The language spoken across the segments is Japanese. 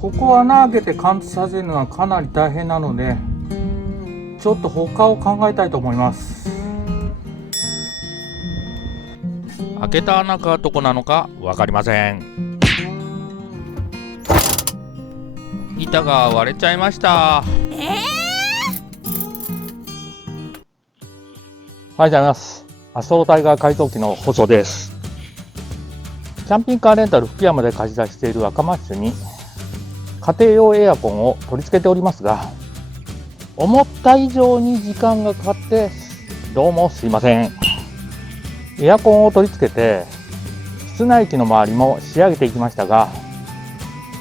ここ穴開けて貫通させるのはかなり大変なので、ちょっと他を考えたいと思います。開けた穴がどこなのか分かりません。板が割れちゃいました。はい、じゃあります。アストロタイガー改造機の細です。キャンピングカーレンタル福山で貸し出している赤マッシュに家庭用エアコンを取り付けておりますが、思った以上に時間がかかってどうもすいません。エアコンを取り付けて室内機の周りも仕上げていきましたが、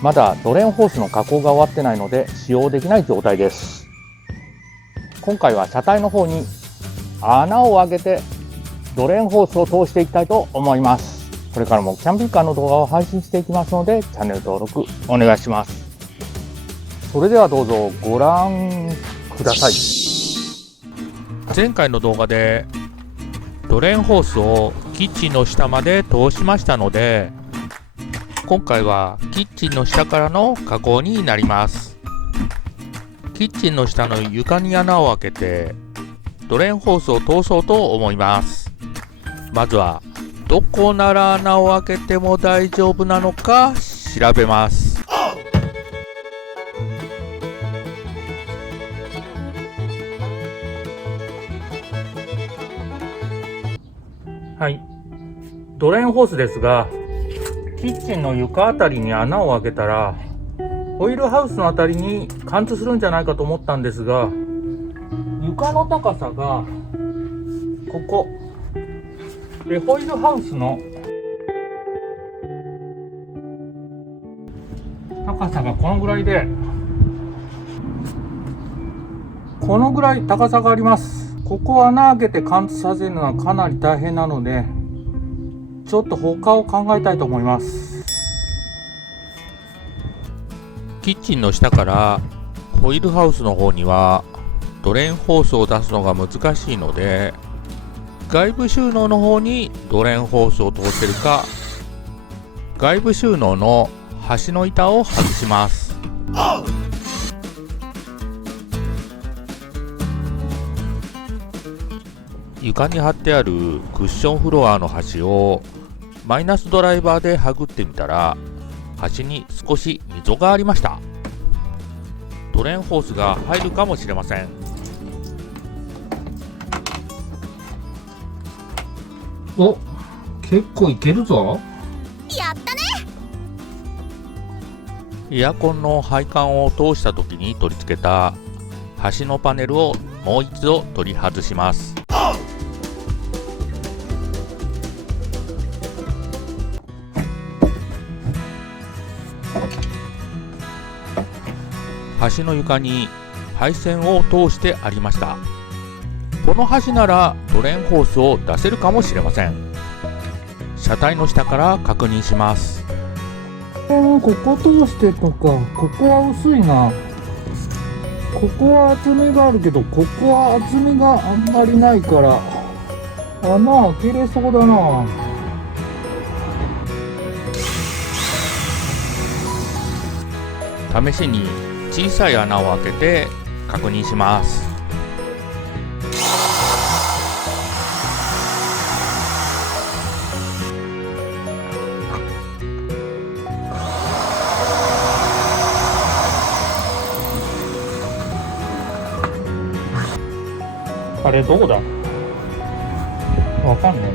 まだドレンホースの加工が終わってないので使用できない状態です。今回は車体の方に穴を開けてドレンホースを通していきたいと思います。これからもキャンピングカーの動画を配信していきますので、チャンネル登録お願いします。それではどうぞご覧ください。前回の動画でドレンホースをキッチンの下まで通しましたので、今回はキッチンの下からの加工になります。キッチンの下の床に穴を開けてドレンホースを通そうと思います。まずはどこなら穴を開けても大丈夫なのか調べます。はい、ドレンホースですが、キッチンの床あたりに穴を開けたらホイールハウスのあたりに貫通するんじゃないかと思ったんですが、床の高さがここで、ホイールハウスの高さがこのぐらいで、このぐらい高さがあります。ここを穴開けて貫通させるのはかなり大変なので、ちょっと他を考えたいと思います。キッチンの下からホイールハウスの方にはドレンホースを出すのが難しいので、外部収納の方にドレンホースを通せるか、外部収納の端の板を外します。床に貼ってあるクッションフロアの端をマイナスドライバーではぐってみたら、端に少し溝がありました。ドレンホースが入るかもしれません。お、結構いけるぞ。やったね。エアコンの配管を通した時に取り付けた端のパネルをもう一度取り外します。端の床に配線を通してありました。この端ならドレンホースを出せるかもしれません。車体の下から確認します。ここ通してとか、ここは薄いな。ここは厚みがあるけど、ここは厚みがあんまりないから穴開けれそうだな。試しに小さい穴を開けて確認します。あれどこだ？わかんねえ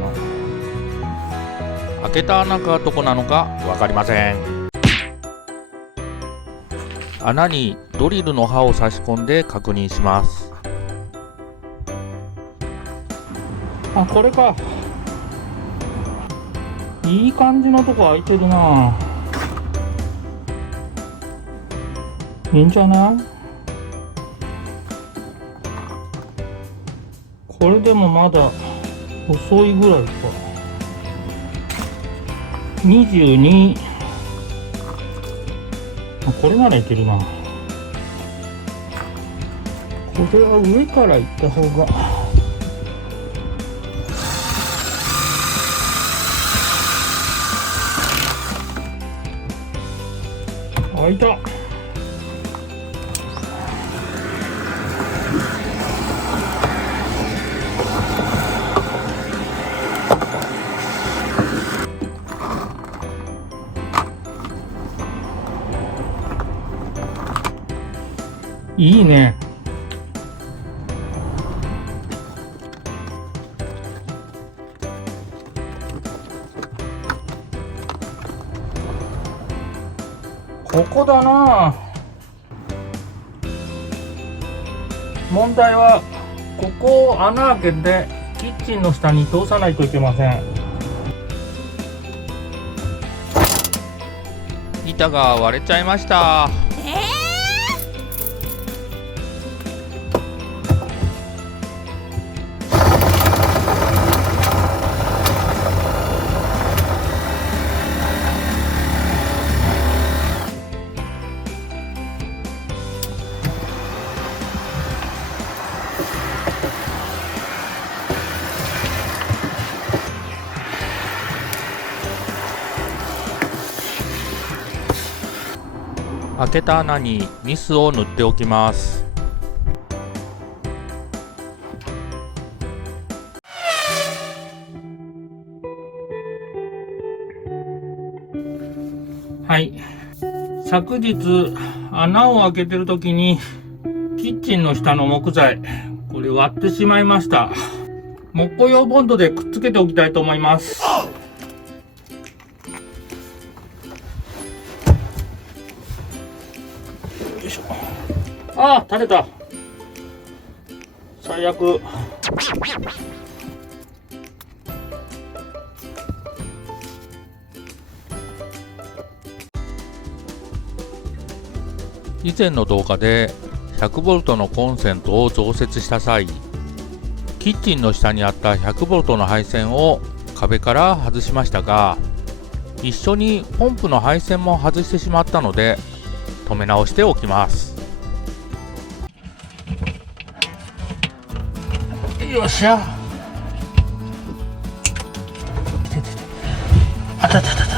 な。開けた穴がどこなのか分かりません。穴にドリルの刃を差し込んで確認します。あ、これか。いい感じのとこ開いてるな。いいんじゃない？これでもまだ細いぐらいか。22。これならいけるな。これは上から行った方が。開いた。いいね。ここだな。問題はここを穴開けてキッチンの下に通さないといけません。板が割れちゃいました。開けた穴にニスを塗っておきます。はい。昨日穴を開けてる時にキッチンの下の木材、これ割ってしまいました。木工用ボンドでくっつけておきたいと思います。よいしょ。ああ、垂れた。最悪。以前の動画で 100V のコンセントを増設した際、キッチンの下にあった 100V の配線を壁から外しましたが、一緒にポンプの配線も外してしまったので止め直しておきます。よっしゃ。あたたたた。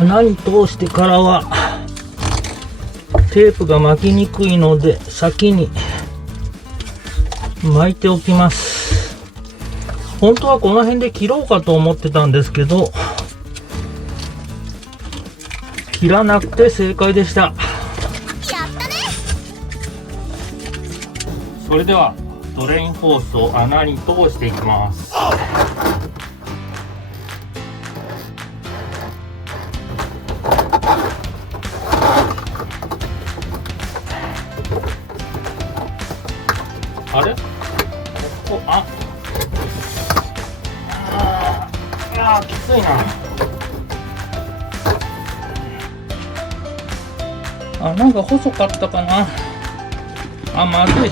穴に通してからはテープが巻きにくいので先に巻いておきます。本当はこの辺で切ろうかと思ってたんですけど、切らなくて正解でした。やったね。それではドレインホースを穴に通していきます。あれ、ここ、きついな。なんか細かったかな。まずい。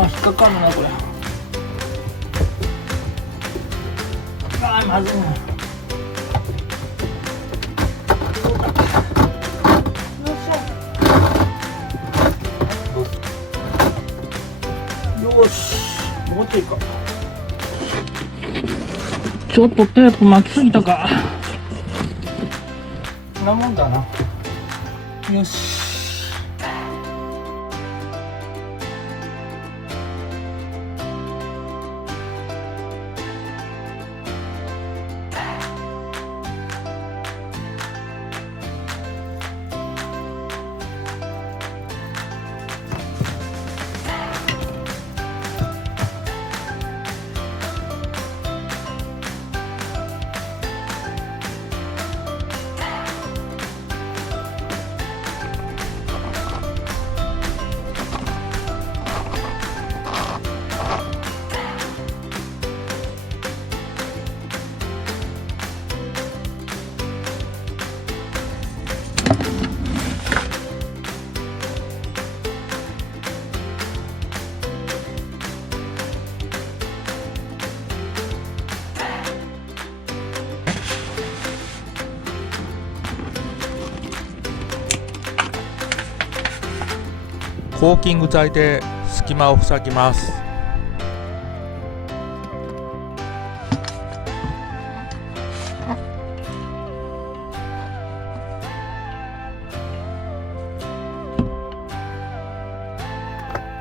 引っかかるなこれ。まずいな。よし、もうちょいか。ちょっとテープ巻きすぎたか。なもんだな。よし。コーキング剤で隙間を塞ぎます。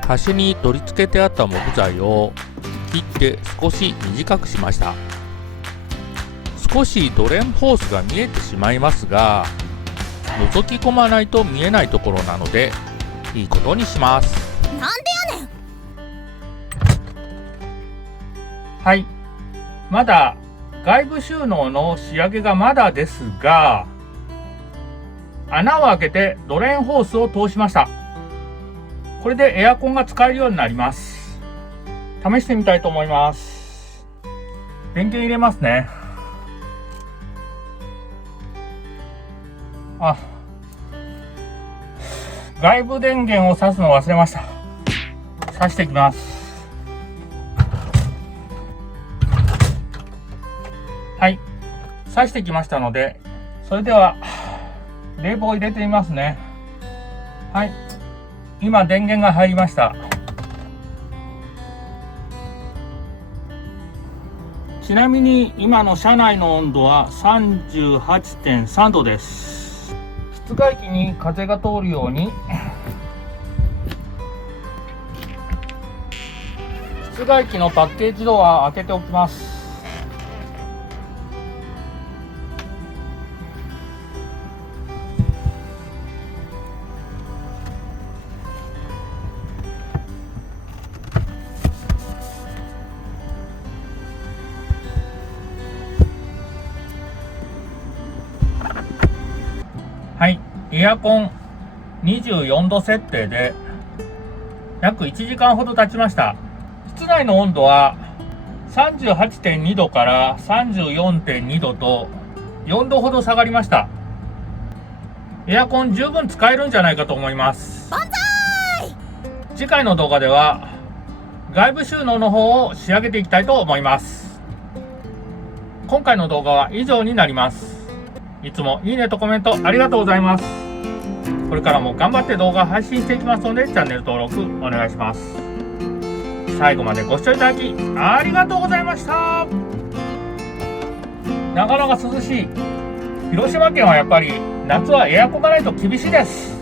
端に取り付けてあった木材を切って少し短くしました。少しドレンホースが見えてしまいますが、覗き込まないと見えないところなのでいいことにします。なんでやねん。はい、まだ外部収納の仕上げがまだですが、穴を開けてドレーンホースを通しました。これでエアコンが使えるようになります。試してみたいと思います。電源入れますね。外部電源を挿すのを忘れました。挿していきます。はい、挿してきましたので、それでは冷房を入れてみますね。はい、今電源が入りました。ちなみに今の車内の温度は 38.3 度です。室外機に風が通るように室外機のパッケージドアを開けておきます。はい、エアコン24度設定で約1時間ほど経ちました。室内の温度は 38.2 度から 34.2 度と4度ほど下がりました。エアコン十分使えるんじゃないかと思います。万歳。次回の動画では外部収納の方を仕上げていきたいと思います。今回の動画は以上になります。いつもいいねとコメントありがとうございます。これからも頑張って動画配信していきますので、チャンネル登録お願いします。最後までご視聴いただきありがとうございました。なかなか涼しい。広島県はやっぱり夏はエアコンがないと厳しいです。